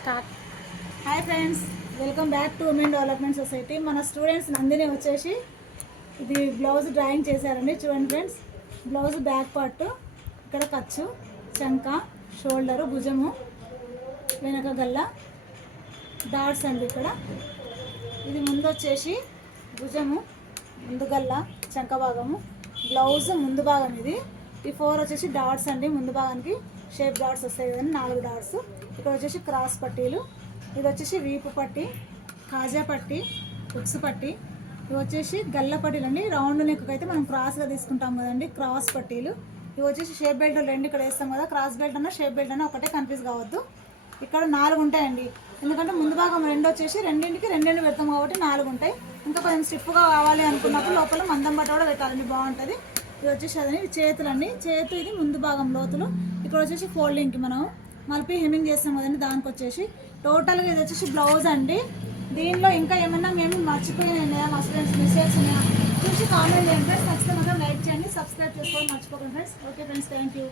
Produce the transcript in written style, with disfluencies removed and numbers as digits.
Start. Hi friends, welcome back to women development society. మన students Nandini వచ్చేసి ఇది blouse drawing చేశారండి. చూడండి ఫ్రెండ్స్, బ్లౌజ్ బ్యాక్ పార్ట్, ఇక్కడ ఖర్చు, చంక, షోల్డరు, భుజము, వెనక గల్ల, డాట్స్ అండి. ఇక్కడ ఇది ముందు వచ్చేసి భుజము, ముందు గల్ల, చంక భాగము, బ్లౌజ్ ముందు భాగం. ఇది ఈ 4 వచ్చేసి డాట్స్ అండి. ముందు భాగానికి షేప్ డాట్స్ వస్తాయి కదండి, 4 డాట్స్. ఇక్కడ వచ్చేసి క్రాస్ పట్టీలు, ఇది వచ్చేసి వీపు పట్టి, కాజా పట్టి, ఉక్స్ పట్టి, ఇవి వచ్చేసి గల్ల పట్టీలు అండి. రౌండ్ నెక్ అయితే మనం క్రాస్గా తీసుకుంటాం కదండి, క్రాస్ పట్టీలు. ఇవి వచ్చేసి షేప్ బెల్ట్ 2 ఇక్కడ వేస్తాం కదా, క్రాస్ బెల్ట్ అన్న షేప్ బెల్ట్ అన్న ఒకటే, కన్ఫ్యూజ్ కావద్దు. ఇక్కడ 4 ఉంటాయండి, ఎందుకంటే ముందు భాగం 2 వచ్చేసి రెండింటికి 2 పెడతాం కాబట్టి 4 ఉంటాయి. ఇంకా కొంచెం స్టిఫ్గా కావాలి అనుకున్నప్పుడు లోపల మందం బట్ట కూడా పెట్టాలండి, బాగుంటుంది. ఇది వచ్చేసి అదే చేతులు అండి. చేతు ఇది ముందు భాగం లోతులు. ఇక్కడ వచ్చేసి ఫోల్డింగ్కి మనం మలిపి హెమ్మింగ్ చేస్తాం కదండి, దానికి వచ్చేసి టోటల్గా ఇది వచ్చేసి బ్లౌజ్ అండి. దీనిలో ఇంకా ఏమన్నా మేము మర్చిపోయినాయా, మా స్టూడెంట్స్ మిస్టేక్స్ ఉన్నాయా చూసి కామెంట్ చేయండి ఫ్రెండ్స్. ఖచ్చితంగా లైక్ చేయండి, సబ్స్క్రైబ్ చేసుకోవడం మర్చిపోకండి friends. Okay friends, thank you.